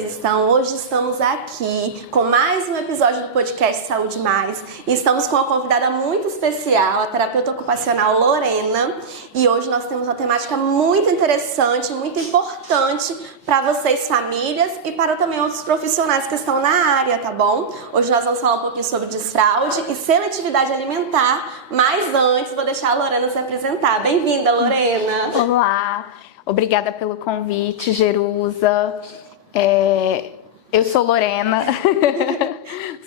vocês estão? Hoje estamos aqui com mais um episódio do podcast Saúde Mais e estamos com uma convidada muito especial, a terapeuta ocupacional Lorena, e hoje nós temos uma temática muito interessante, muito importante para vocês famílias e para também outros profissionais que estão na área, tá bom? Hoje nós vamos falar um pouquinho sobre desfraude e seletividade alimentar, mas antes vou deixar a Lorena se apresentar. Bem-vinda, Lorena! Olá! Obrigada pelo convite, Jerusa. Eu sou Lorena,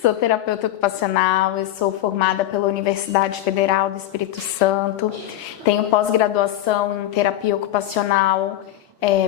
sou terapeuta ocupacional, eu sou formada pela Universidade Federal do Espírito Santo, tenho pós-graduação em terapia ocupacional,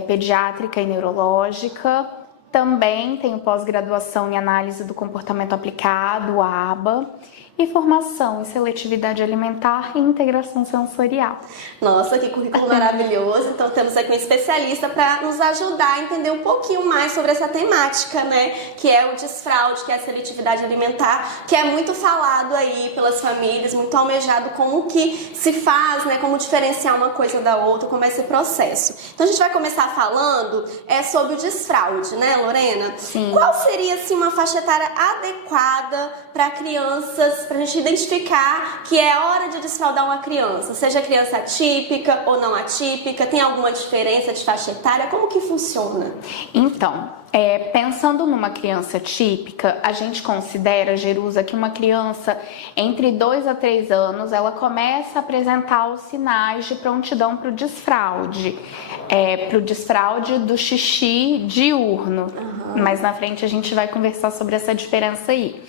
pediátrica e neurológica, também tenho pós-graduação em análise do comportamento aplicado, ABA, e formação em seletividade alimentar e integração sensorial. Nossa, que currículo maravilhoso! Então temos aqui um especialista para nos ajudar a entender um pouquinho mais sobre essa temática, né? Que é o desfraude, que é a seletividade alimentar, que é muito falado aí pelas famílias, muito almejado como que se faz, né? Como diferenciar uma coisa da outra, como é esse processo. Então a gente vai começar falando sobre o desfraude, né, Lorena? Sim. Qual seria, assim, uma faixa etária adequada para crianças, para a gente identificar que é hora de desfraudar uma criança, seja criança atípica ou não atípica, tem alguma diferença de faixa etária? Como que funciona? Então, pensando numa criança típica, a gente considera, Jerusa, que uma criança entre 2 a 3 anos, ela começa a apresentar os sinais de prontidão para o desfraude. Para o desfraude do xixi diurno. Mais na frente a gente vai conversar sobre essa diferença aí.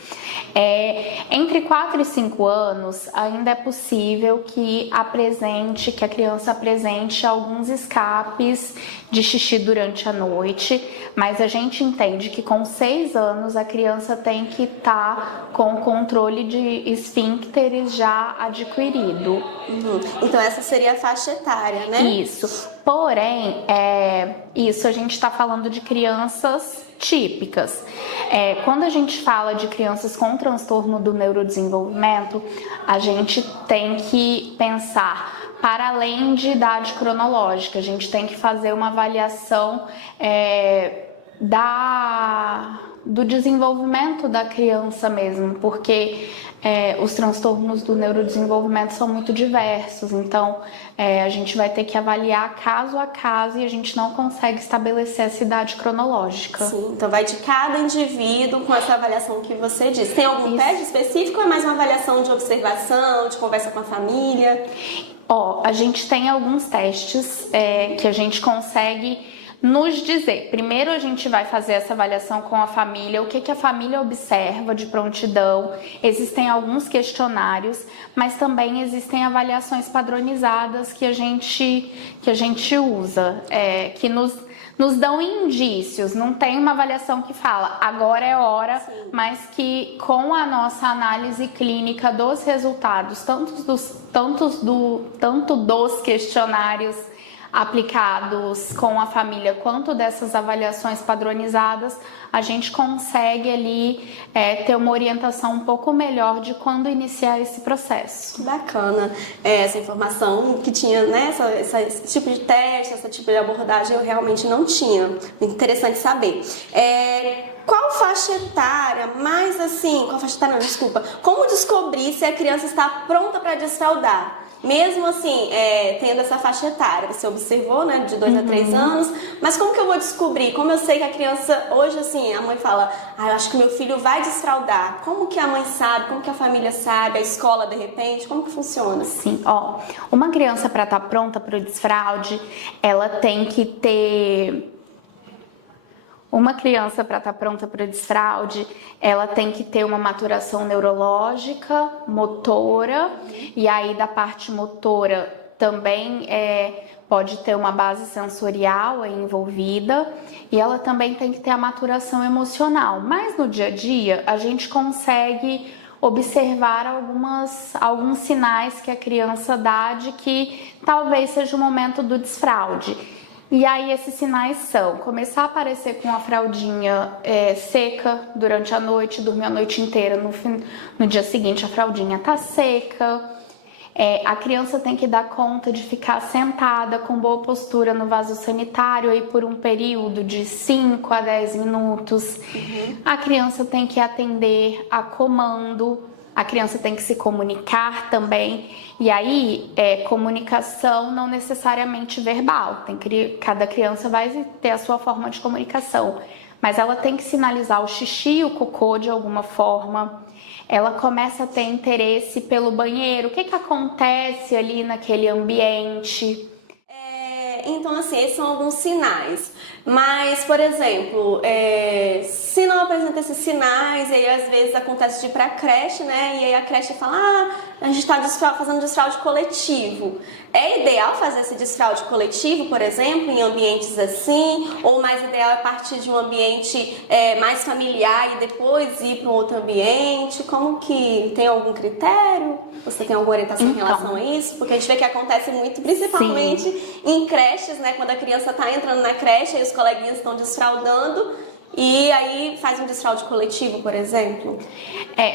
Entre 4 e 5 anos, ainda é possível que a criança apresente alguns escapes de xixi durante a noite, mas a gente entende que com 6 anos a criança tem que estar com o controle de esfíncteres já adquirido. Então essa seria a faixa etária, né? Isso. Porém, isso a gente está falando de crianças típicas. Quando a gente fala de crianças com transtorno do neurodesenvolvimento, a gente tem que pensar para além de idade cronológica, a gente tem que fazer uma avaliação do desenvolvimento da criança mesmo, porque os transtornos do neurodesenvolvimento são muito diversos, então a gente vai ter que avaliar caso a caso e a gente não consegue estabelecer essa idade cronológica. Sim, então vai de cada indivíduo com essa avaliação que você disse. Tem algum teste específico ou é mais uma avaliação de observação, de conversa com a família? A gente tem alguns testes que a gente consegue nos dizer. Primeiro a gente vai fazer essa avaliação com a família, o que a família observa de prontidão. Existem alguns questionários, mas também existem avaliações padronizadas que a gente usa, que nos dão indícios. Não tem uma avaliação que fala agora é hora, sim, mas que com a nossa análise clínica dos resultados, tanto dos questionários aplicados com a família quanto dessas avaliações padronizadas, a gente consegue ali ter uma orientação um pouco melhor de quando iniciar esse processo. Bacana. Essa informação que tinha, né, esse tipo de teste, esse tipo de abordagem eu realmente não tinha. Interessante saber. Qual faixa etária, mais assim, qual faixa etária, não, desculpa, como descobrir se a criança está pronta para desfraudar? Mesmo assim, tendo essa faixa etária, você observou, né, de 2 a 3 anos, mas como que eu vou descobrir? Como eu sei que a criança, hoje assim, a mãe fala, eu acho que meu filho vai desfraudar. Como que a mãe sabe? Como que a família sabe? A escola, de repente? Como que funciona? Sim, uma criança para estar pronta para o desfraude, ela tem que ter... Uma criança, para estar pronta para o desfraude, ela tem que ter uma maturação neurológica, motora, e aí da parte motora também pode ter uma base sensorial envolvida, e ela também tem que ter a maturação emocional. Mas no dia a dia, a gente consegue observar alguns sinais que a criança dá de que talvez seja o momento do desfraude. E aí esses sinais são começar a aparecer com a fraldinha seca durante a noite, dormir a noite inteira, no dia seguinte a fraldinha tá seca, A criança tem que dar conta de ficar sentada com boa postura no vaso sanitário aí por um período de 5 a 10 minutos. A criança tem que atender a comando, a criança tem que se comunicar também. E aí, comunicação não necessariamente verbal. Cada criança vai ter a sua forma de comunicação. Mas ela tem que sinalizar o xixi e o cocô de alguma forma. Ela começa a ter interesse pelo banheiro. O que acontece ali naquele ambiente? Então, assim, esses são alguns sinais. Mas, por exemplo, se não apresenta esses sinais, e aí às vezes acontece de ir pra creche, né? E aí a creche fala, a gente tá fazendo desfraude coletivo. É ideal fazer esse desfraude coletivo, por exemplo, em ambientes assim? Ou mais ideal é partir de um ambiente mais familiar e depois ir para um outro ambiente? Como que tem algum critério? Você tem alguma orientação em relação a isso? Porque a gente vê que acontece muito, principalmente em creches, né? Quando a criança tá entrando na creche e os coleguinhas estão desfraudando. E aí faz um desfraude coletivo, por exemplo?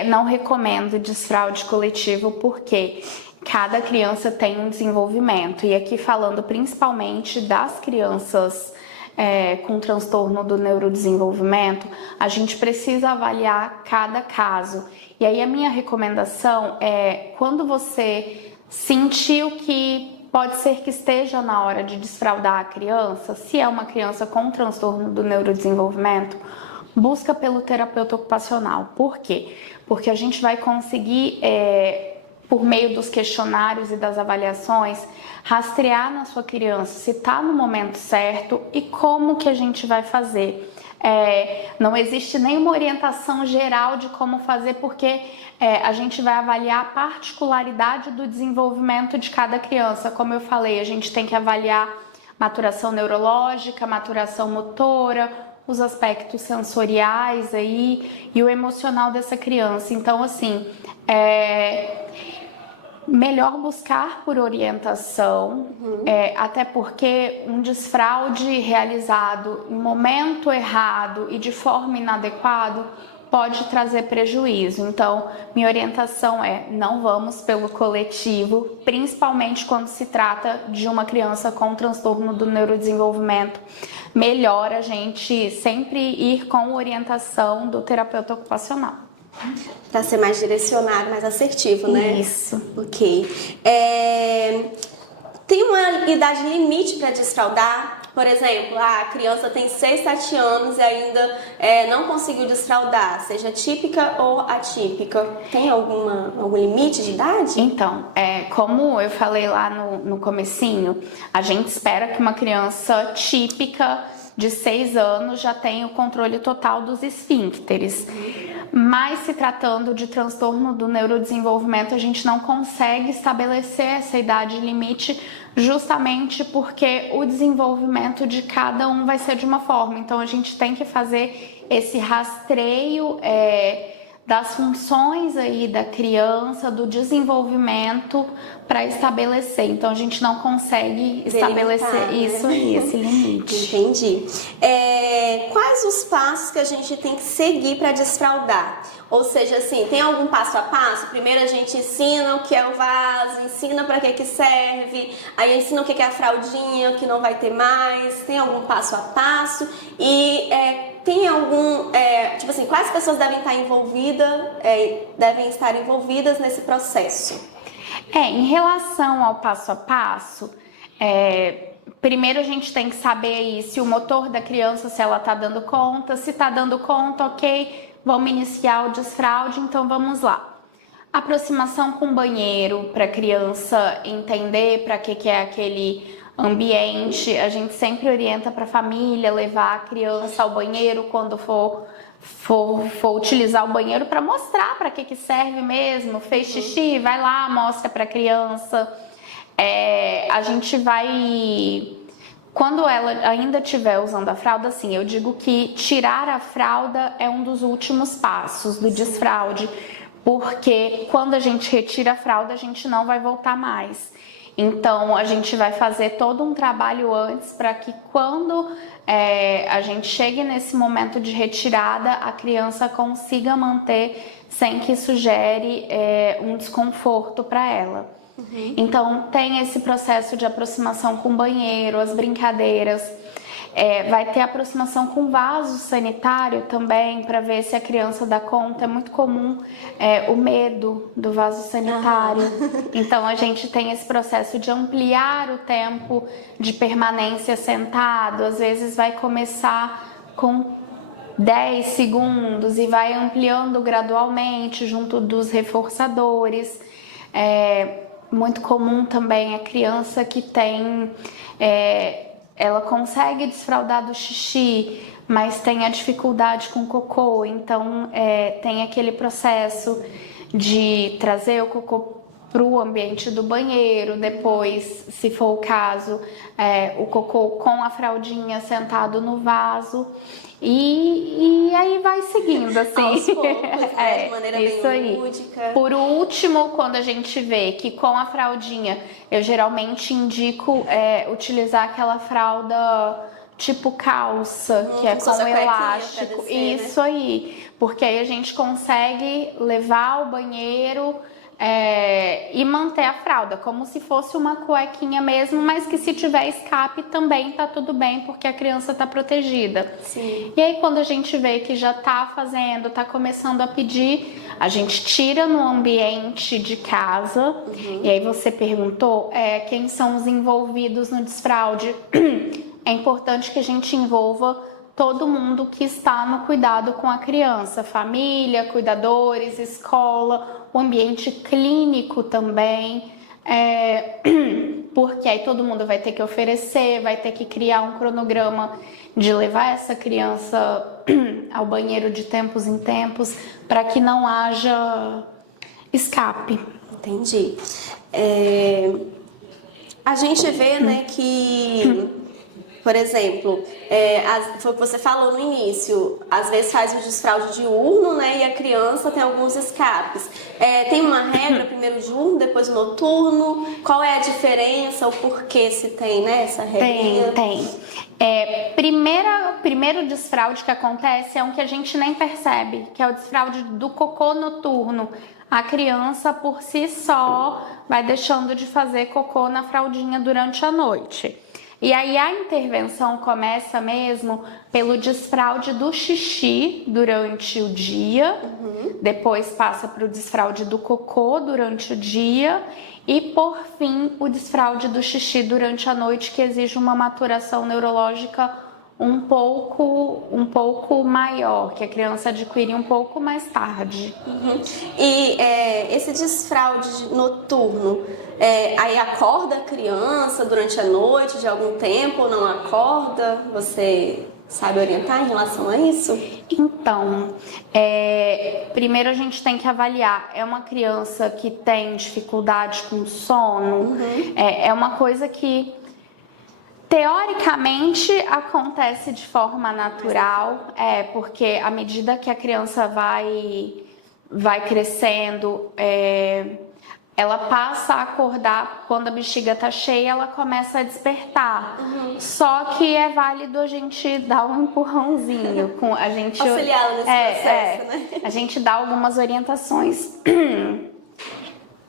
Não recomendo desfraude coletivo porque cada criança tem um desenvolvimento. E aqui falando principalmente das crianças com transtorno do neurodesenvolvimento, a gente precisa avaliar cada caso. E aí a minha recomendação é, quando você sentiu que pode ser que esteja na hora de desfraudar a criança, se é uma criança com transtorno do neurodesenvolvimento, busca pelo terapeuta ocupacional. Por quê? Porque a gente vai conseguir, por meio dos questionários e das avaliações, rastrear na sua criança se está no momento certo e como que a gente vai fazer. Não existe nenhuma orientação geral de como fazer, porque a gente vai avaliar a particularidade do desenvolvimento de cada criança. Como eu falei, a gente tem que avaliar maturação neurológica, maturação motora, os aspectos sensoriais aí e o emocional dessa criança. Então, assim, melhor buscar por orientação, até porque um desfraude realizado em momento errado e de forma inadequada pode trazer prejuízo. Então, minha orientação é: não vamos pelo coletivo, principalmente quando se trata de uma criança com transtorno do neurodesenvolvimento. Melhor a gente sempre ir com orientação do terapeuta ocupacional. Para ser mais direcionado, mais assertivo, né? Isso. Ok. Tem uma idade limite para desfraudar? Por exemplo, a criança tem 6, 7 anos e ainda não conseguiu desfraudar, seja típica ou atípica. Tem algum limite de idade? Então, como eu falei lá no comecinho, a gente espera que uma criança típica de 6 anos já tenha o controle total dos esfíncteres. Mas se tratando de transtorno do neurodesenvolvimento, a gente não consegue estabelecer essa idade limite justamente porque o desenvolvimento de cada um vai ser de uma forma. Então a gente tem que fazer esse rastreio das funções aí da criança, do desenvolvimento para estabelecer. Então a gente não consegue estabelecer isso aí, esse limite. Entendi. Quais os passos que a gente tem que seguir para desfraudar? Ou seja, assim, tem algum passo a passo? Primeiro a gente ensina o que é o vaso, ensina para que serve, aí ensina o que é a fraldinha, que não vai ter mais. Tem algum passo a passo? E tem algum, tipo assim, quais pessoas devem estar envolvidas nesse processo? Em relação ao passo a passo, primeiro a gente tem que saber aí se o motor da criança, se ela está dando conta. Se está dando conta, ok, vamos iniciar o desfraude, então vamos lá. Aproximação com o banheiro, para a criança entender para que é aquele ambiente. A gente sempre orienta para a família levar a criança ao banheiro quando for utilizar o banheiro, para mostrar para que serve mesmo. Fez xixi, vai lá, mostra para a criança. A gente vai, quando ela ainda estiver usando a fralda, assim, eu digo que tirar a fralda é um dos últimos passos do desfraude, porque quando a gente retira a fralda, a gente não vai voltar mais. Então, a gente vai fazer todo um trabalho antes para que quando a gente chegue nesse momento de retirada, a criança consiga manter sem que isso gere um desconforto para ela. Então, tem esse processo de aproximação com o banheiro, as brincadeiras. Vai ter aproximação com vaso sanitário também, para ver se a criança dá conta. É muito comum o medo do vaso sanitário. Então, a gente tem esse processo de ampliar o tempo de permanência sentado. Às vezes vai começar com 10 segundos e vai ampliando gradualmente junto dos reforçadores. Muito comum também a criança que tem... ela consegue desfraldar do xixi, mas tem a dificuldade com o cocô. Então, tem aquele processo de trazer o cocô para o ambiente do banheiro, depois, se for o caso, o cocô com a fraldinha sentado no vaso. E aí vai seguindo, assim. Aos poucos, né? De maneira isso bem aí. lúdica. Por último, quando a gente vê que com a fraldinha, eu geralmente indico utilizar aquela fralda tipo calça, que é com elástico. Descer, isso, né? Aí. Porque aí a gente consegue levar ao banheiro... e manter a fralda, como se fosse uma cuequinha mesmo, mas que se tiver escape também tá tudo bem, porque a criança tá protegida. Sim. E aí quando a gente vê que já tá fazendo, tá começando a pedir, a gente tira no ambiente de casa. E aí você perguntou quem são os envolvidos no desfraude. É importante que a gente envolva todo mundo que está no cuidado com a criança, família, cuidadores, escola, o ambiente clínico também, porque aí todo mundo vai ter que oferecer, vai ter que criar um cronograma de levar essa criança ao banheiro de tempos em tempos, para que não haja escape. Entendi. A gente vê, né, que... Por exemplo, foi o que você falou no início, às vezes faz o desfraude diurno, né, e a criança tem alguns escapes. Tem uma regra, primeiro diurno, depois noturno? Qual é a diferença, o porquê se tem, né, essa regra? Tem. Primeiro desfraude que acontece é um que a gente nem percebe, que é o desfraude do cocô noturno. A criança, por si só, vai deixando de fazer cocô na fraldinha durante a noite. E aí a intervenção começa mesmo pelo desfraude do xixi durante o dia, depois passa para o desfraude do cocô durante o dia e, por fim, o desfraude do xixi durante a noite, que exige uma maturação neurológica um pouco maior, que a criança adquire um pouco mais tarde. E esse desfraude noturno, aí acorda a criança durante a noite de algum tempo ou não acorda? Você sabe orientar em relação a isso? Então, primeiro a gente tem que avaliar, é uma criança que tem dificuldade com sono? É uma coisa que teoricamente acontece de forma natural, porque à medida que a criança vai crescendo, ela passa a acordar, quando a bexiga tá cheia, ela começa a despertar. Só que é válido a gente dar um empurrãozinho, a gente auxiliá-la nesse processo, né? A gente dá algumas orientações.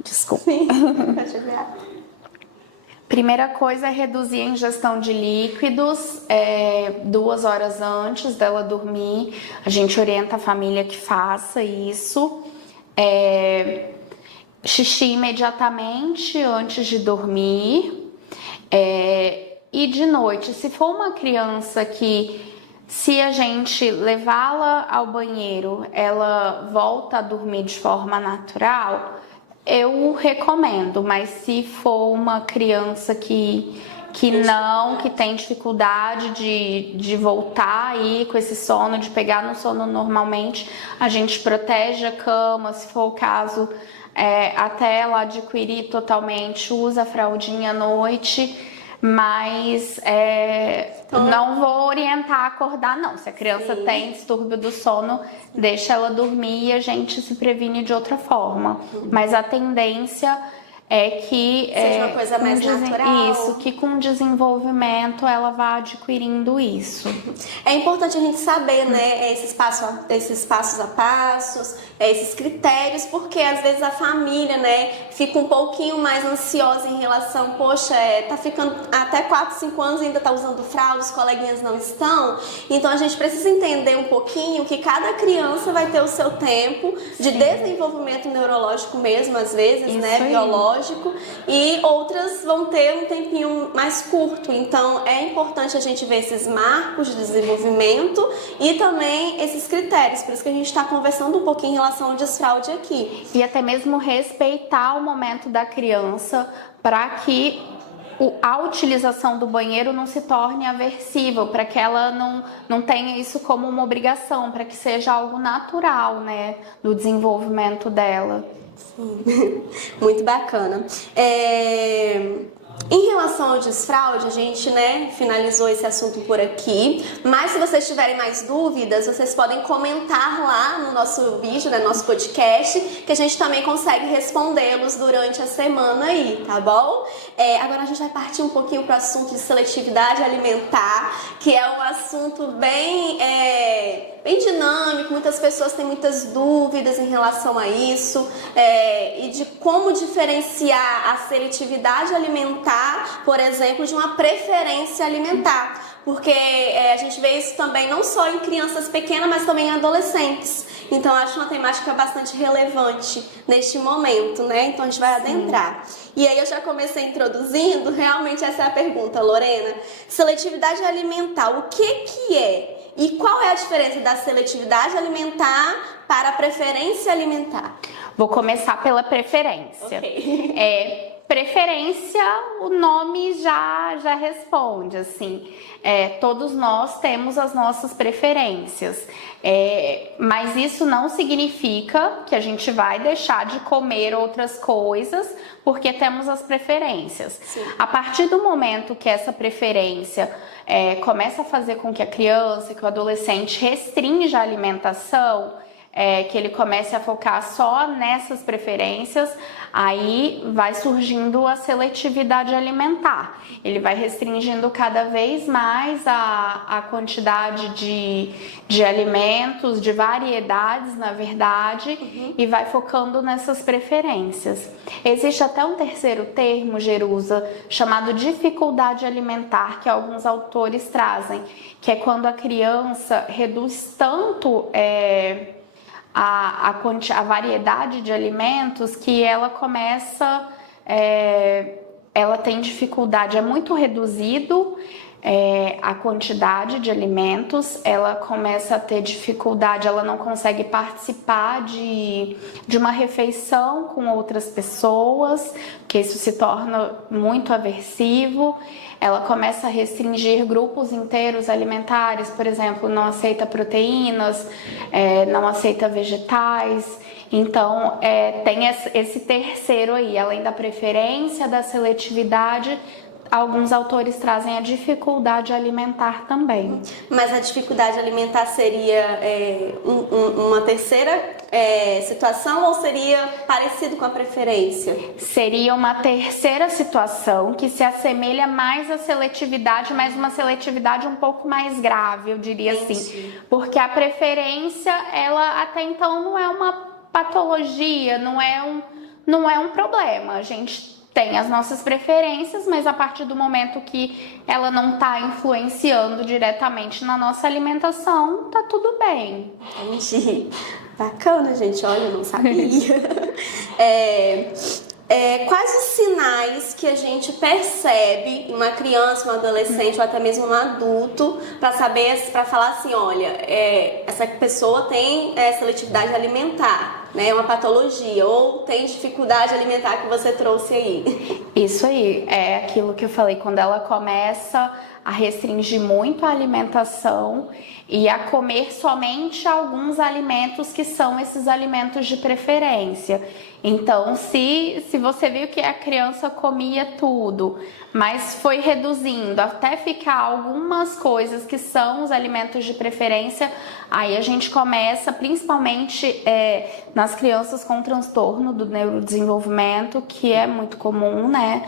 Desculpa. Sim, pode ver. Primeira coisa é reduzir a ingestão de líquidos 2 horas antes dela dormir. A gente orienta a família que faça isso. Xixi imediatamente antes de dormir. E de noite, se for uma criança que, se a gente levá-la ao banheiro, ela volta a dormir de forma natural, eu recomendo, mas se for uma criança que tem dificuldade de voltar aí com esse sono, de pegar no sono normalmente, a gente protege a cama, se for o caso, até ela adquirir totalmente, usa a fraldinha à noite, mas não vou orientar a acordar, não. Se a criança tem distúrbio do sono, deixa ela dormir e a gente se previne de outra forma. Mas a tendência é que seja uma coisa mais natural. Isso, que com desenvolvimento ela vá adquirindo isso. É importante a gente saber, né, esses passos a passos, esses critérios, porque às vezes a família, né, fica um pouquinho mais ansiosa em relação, poxa, tá ficando até 4, 5 anos e ainda tá usando fralda, os coleguinhas não estão. Então a gente precisa entender um pouquinho que cada criança vai ter o seu tempo de desenvolvimento neurológico mesmo, às vezes, né, biológico, e outras vão ter um tempinho mais curto. Então é importante a gente ver esses marcos de desenvolvimento e também esses critérios. Por isso que a gente está conversando um pouquinho em relação ao desfraude aqui. E até mesmo respeitar o momento da criança para que a utilização do banheiro não se torne aversiva, para que ela não tenha isso como uma obrigação, para que seja algo natural, né, do desenvolvimento dela. Sim, muito bacana. Em relação ao desfraude, a gente, né, finalizou esse assunto por aqui, mas se vocês tiverem mais dúvidas, vocês podem comentar lá no nosso vídeo, né, no nosso podcast, que a gente também consegue respondê-los durante a semana aí, tá bom? Agora a gente vai partir um pouquinho para o assunto de seletividade alimentar, que é um assunto bem dinâmico, muitas pessoas têm muitas dúvidas em relação a isso, e de como diferenciar a seletividade alimentar, por exemplo, de uma preferência alimentar. Porque a gente vê isso também não só em crianças pequenas, mas também em adolescentes. Então, acho uma temática bastante relevante neste momento, né? Então, a gente vai adentrar. E aí, eu já comecei introduzindo, realmente essa é a pergunta, Lorena. Seletividade alimentar, o que é? E qual é a diferença da seletividade alimentar para a preferência alimentar? Vou começar pela preferência. Okay. Preferência, o nome já responde, assim, todos nós temos as nossas preferências, mas isso não significa que a gente vai deixar de comer outras coisas porque temos as preferências. Sim. A partir do momento que essa preferência começa a fazer com que a criança, que o adolescente restrinja a alimentação, que ele comece a focar só nessas preferências, aí vai surgindo a seletividade alimentar. Ele vai restringindo cada vez mais a quantidade de alimentos, de variedades, na verdade, e vai focando nessas preferências. Existe até um terceiro termo, Jerusa, chamado dificuldade alimentar, que alguns autores trazem, que é quando a criança reduz tanto a variedade de alimentos que ela começa, ela tem dificuldade, é muito reduzido a quantidade de alimentos, ela começa a ter dificuldade, ela não consegue participar de uma refeição com outras pessoas, porque isso se torna muito aversivo. Ela começa a restringir grupos inteiros alimentares, por exemplo, não aceita proteínas, não aceita vegetais. Então, tem esse terceiro aí, além da preferência, da seletividade, alguns autores trazem a dificuldade alimentar também. Mas a dificuldade alimentar seria uma terceira situação ou seria parecido com a preferência? Seria uma terceira situação que se assemelha mais à seletividade, mas uma seletividade um pouco mais grave, eu diria assim. Porque a preferência, ela até então não é uma patologia, não é um problema. A gente tem as nossas preferências, mas a partir do momento que ela não está influenciando diretamente na nossa alimentação, tá tudo bem. Entendi. Bacana, gente. Olha, eu não sabia. Quais os sinais que a gente percebe em uma criança, um adolescente ou até mesmo um adulto para saber, para falar assim, olha, essa pessoa tem seletividade alimentar, né? É uma patologia ou tem dificuldade alimentar que você trouxe aí? Isso aí, é aquilo que eu falei, quando ela começa a restringir muito a alimentação e a comer somente alguns alimentos que são esses alimentos de preferência. Então, se você viu que a criança comia tudo, mas foi reduzindo até ficar algumas coisas que são os alimentos de preferência, aí a gente começa, principalmente nas crianças com transtorno do neurodesenvolvimento, que é muito comum, né?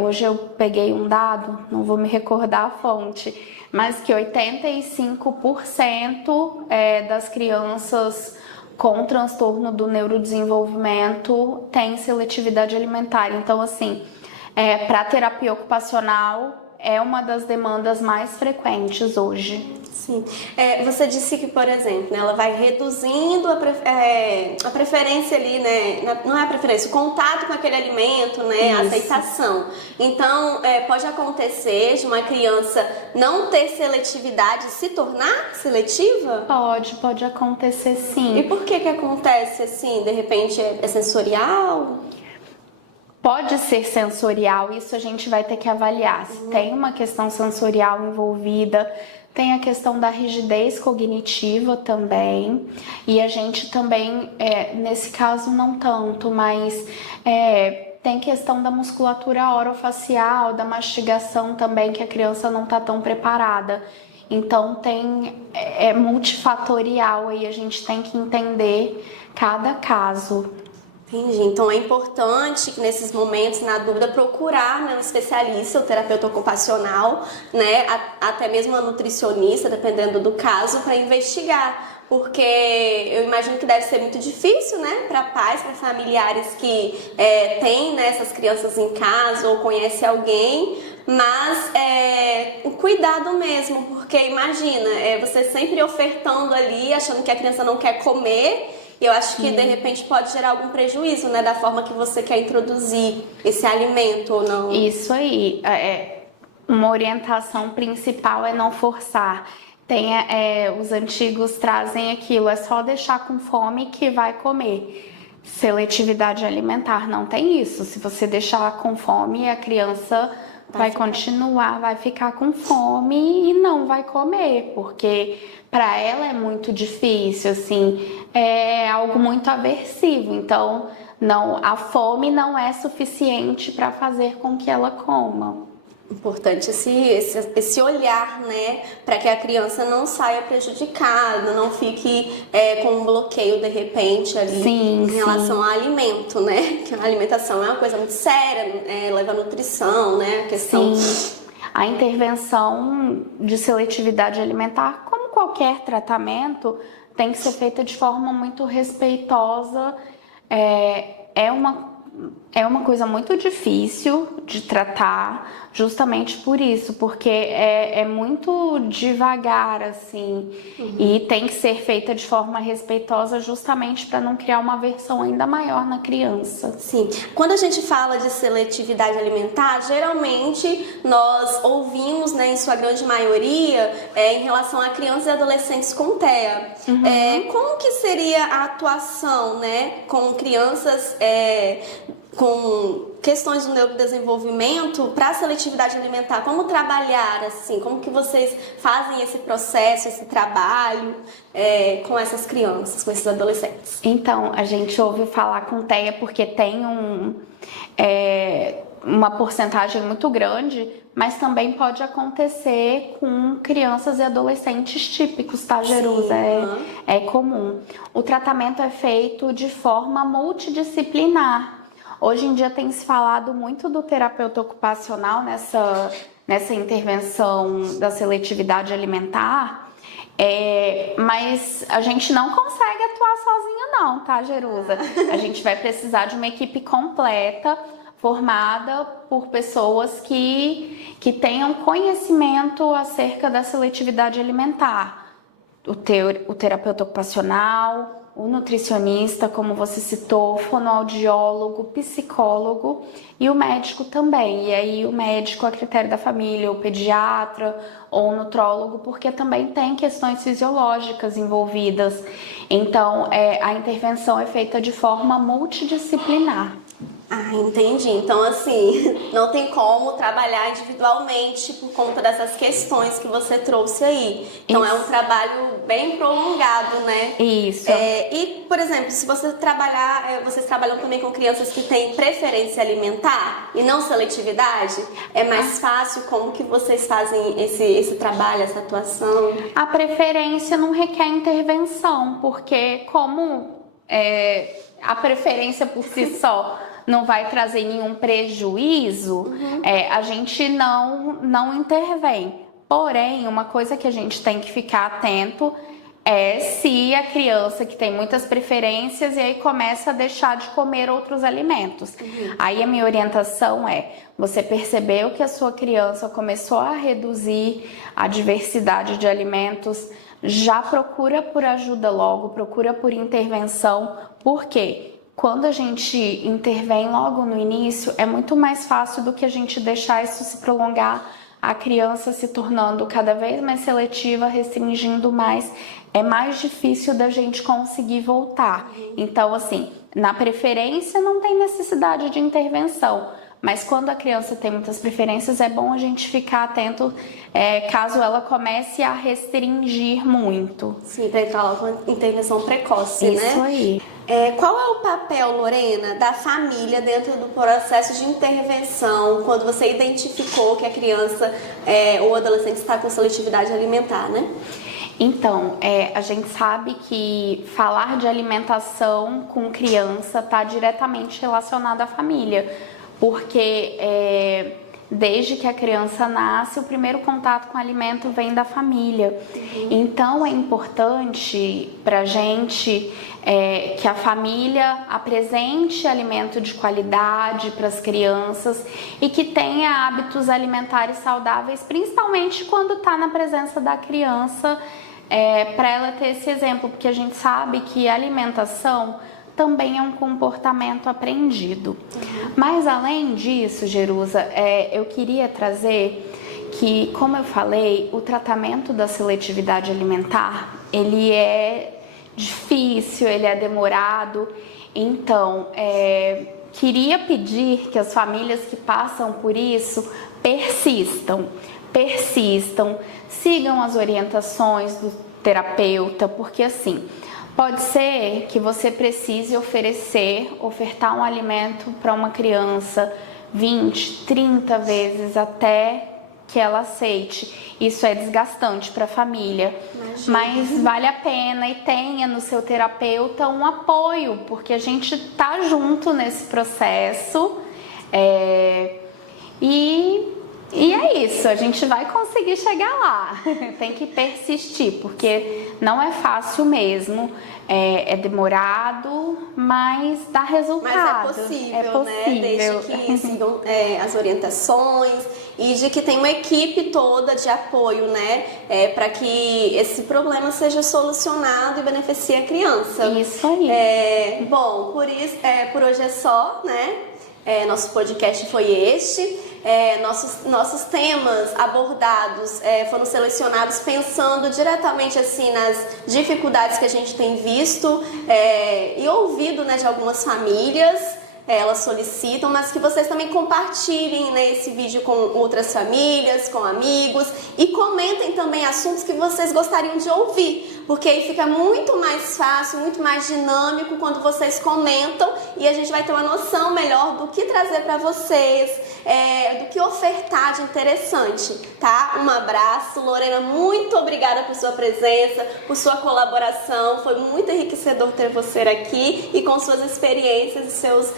Hoje eu peguei um dado, não vou me recordar a fonte, mas que 85% das crianças com transtorno do neurodesenvolvimento tem seletividade alimentar. Então, assim, para terapia ocupacional é uma das demandas mais frequentes hoje. Sim. Você disse que, por exemplo, né, ela vai reduzindo a preferência ali, né? Não é a preferência, o contato com aquele alimento, né? A aceitação. Então, pode acontecer de uma criança não ter seletividade e se tornar seletiva? Pode acontecer sim. E por que acontece assim? De repente é sensorial? Pode ser sensorial, isso a gente vai ter que avaliar. Se tem uma questão sensorial envolvida, tem a questão da rigidez cognitiva também. E a gente também, nesse caso não tanto, mas tem questão da musculatura orofacial, da mastigação também, que a criança não está tão preparada. Então é multifatorial aí, a gente tem que entender cada caso. Entendi. Então é importante que nesses momentos, na dúvida, procurar, né, um especialista, o terapeuta ocupacional, né, até mesmo a nutricionista, dependendo do caso, para investigar. Porque eu imagino que deve ser muito difícil, né, para pais, para familiares que têm, né, essas crianças em casa ou conhecem alguém, mas um cuidado mesmo, porque imagina, você sempre ofertando ali, achando que a criança não quer comer. E eu acho que, de repente, pode gerar algum prejuízo, né? Da forma que você quer introduzir esse alimento ou não. Isso aí. Uma orientação principal é não forçar. Os antigos trazem aquilo, é só deixar com fome que vai comer. Seletividade alimentar não tem isso. Se você deixar com fome, a criança vai continuar, vai ficar com fome e não vai comer, porque para ela é muito difícil, assim, é algo muito aversivo. Então, a fome não é suficiente para fazer com que ela coma. Importante esse olhar, né, para que a criança não saia prejudicada, não fique com um bloqueio de repente ali em relação ao alimento, né? Que a alimentação é uma coisa muito séria, leva a nutrição, né? A questão. Sim. A intervenção de seletividade alimentar, como qualquer tratamento, tem que ser feita de forma muito respeitosa. É uma coisa muito difícil de tratar, justamente por isso, porque é muito devagar, assim, e tem que ser feita de forma respeitosa justamente para não criar uma aversão ainda maior na criança. Sim. Quando a gente fala de seletividade alimentar, geralmente nós ouvimos, né, em sua grande maioria, em relação a crianças e adolescentes com TEA. Como que seria a atuação, né, com crianças com questões do neurodesenvolvimento para a seletividade alimentar? Como trabalhar assim? Como que vocês fazem esse processo, esse trabalho com essas crianças, com esses adolescentes? Então, a gente ouve falar com TEA porque tem uma porcentagem muito grande, mas também pode acontecer com crianças e adolescentes típicos, tá, Jerusa? É comum. O tratamento é feito de forma multidisciplinar. Hoje em dia tem se falado muito do terapeuta ocupacional nessa intervenção da seletividade alimentar, mas a gente não consegue atuar sozinha não, tá, Jerusa? A gente vai precisar de uma equipe completa, formada por pessoas que tenham conhecimento acerca da seletividade alimentar. O terapeuta ocupacional, o nutricionista, como você citou, o fonoaudiólogo, psicólogo e o médico também. E aí o médico a critério da família, o pediatra ou o nutrólogo, porque também tem questões fisiológicas envolvidas. Então, a intervenção é feita de forma multidisciplinar. Ah, entendi. Então, assim, não tem como trabalhar individualmente por conta dessas questões que você trouxe aí. Então, é um trabalho bem prolongado, né? Isso. E, por exemplo, se você vocês trabalham também com crianças que têm preferência alimentar e não seletividade, é mais fácil? Como que vocês fazem esse trabalho, essa atuação? A preferência não requer intervenção, porque como a preferência por si só não vai trazer nenhum prejuízo, a gente não intervém. Porém, uma coisa que a gente tem que ficar atento é se a criança que tem muitas preferências e aí começa a deixar de comer outros alimentos. Aí a minha orientação é, você percebeu que a sua criança começou a reduzir a diversidade de alimentos, já procura por ajuda logo, procura por intervenção, porque quando a gente intervém logo no início, é muito mais fácil do que a gente deixar isso se prolongar, a criança se tornando cada vez mais seletiva, restringindo mais, é mais difícil da gente conseguir voltar. Então, assim, na preferência não tem necessidade de intervenção, mas quando a criança tem muitas preferências, é bom a gente ficar atento caso ela comece a restringir muito. Sim, para entrar logo com intervenção precoce, né? Isso aí. Qual é o papel, Lorena, da família dentro do processo de intervenção quando você identificou que a criança ou adolescente está com seletividade alimentar, né? Então, a gente sabe que falar de alimentação com criança está diretamente relacionado à família, porque desde que a criança nasce, o primeiro contato com o alimento vem da família. Então, é importante para a gente que a família apresente alimento de qualidade para as crianças e que tenha hábitos alimentares saudáveis, principalmente quando está na presença da criança, para ela ter esse exemplo, porque a gente sabe que a alimentação também é um comportamento aprendido. Mas além disso, Jerusa, eu queria trazer que, como eu falei, o tratamento da seletividade alimentar, ele é difícil, ele é demorado. Então, queria pedir que as famílias que passam por isso persistam, sigam as orientações do terapeuta, porque assim, pode ser que você precise ofertar um alimento para uma criança 20, 30 vezes até que ela aceite. Isso é desgastante para a família, mas vale a pena, e tenha no seu terapeuta um apoio, porque a gente tá junto nesse processo e é isso, a gente vai conseguir chegar lá. Tem que persistir, porque não é fácil mesmo, é demorado, mas dá resultado. Mas é possível, né? Desde que sigam as orientações e de que tem uma equipe toda de apoio, né? Para que esse problema seja solucionado e beneficie a criança. Isso aí. Bom, por hoje é só, né? Nosso podcast foi este. Nossos temas abordados foram selecionados pensando diretamente assim nas dificuldades que a gente tem visto e ouvido, né, de algumas famílias. Elas solicitam, mas que vocês também compartilhem, né, esse vídeo com outras famílias, com amigos, e comentem também assuntos que vocês gostariam de ouvir, porque aí fica muito mais fácil, muito mais dinâmico quando vocês comentam, e a gente vai ter uma noção melhor do que trazer para vocês, do que ofertar de interessante, tá? Um abraço, Lorena, muito obrigada por sua presença, por sua colaboração, foi muito enriquecedor ter você aqui e com suas experiências e seus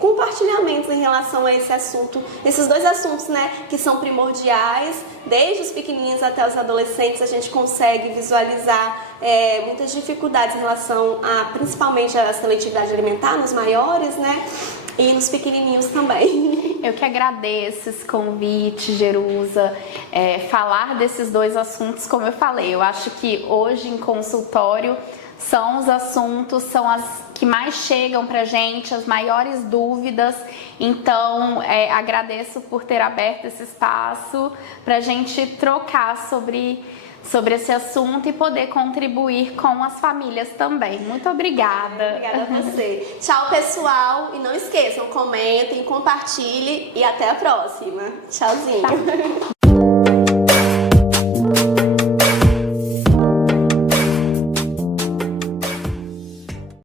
compartilhamentos em relação a esse assunto, esses dois assuntos, né, que são primordiais, desde os pequenininhos até os adolescentes. A gente consegue visualizar muitas dificuldades em relação a, principalmente, a seletividade alimentar nos maiores, né, e nos pequenininhos também. Eu que agradeço esse convite, Jerusa, falar desses dois assuntos, como eu falei, eu acho que hoje em consultório são os assuntos, são as que mais chegam pra gente, as maiores dúvidas. Então, agradeço por ter aberto esse espaço pra gente trocar sobre esse assunto e poder contribuir com as famílias também. Muito obrigada. Obrigada a você. Tchau, pessoal. E não esqueçam, comentem, compartilhem e até a próxima. Tchauzinho. Tá.